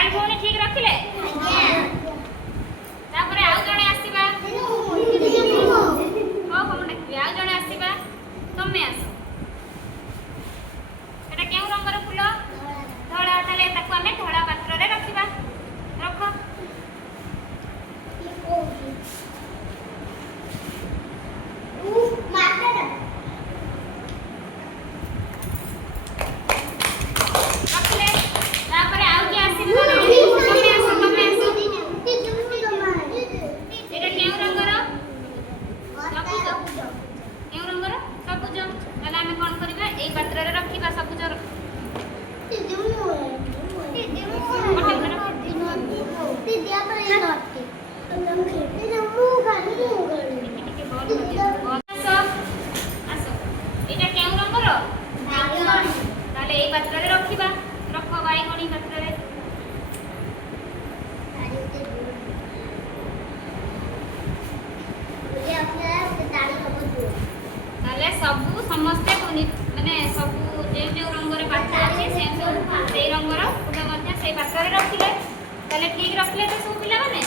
भाई भौणी ठीक रखिले तापरे आउ जणे आसीबा हो हम देखबी आउ जणे आसीबा तमे आस एटा केउ रंगर फूल धड़ा ताले ताको हमें धड़ा पात्र रे रखिबा रख सबू समस्ते माने सबू जे रंगर पात्र अच्छे से रंगर फूल से पात्र रखिले ठीक रखिले तो सब पिला माने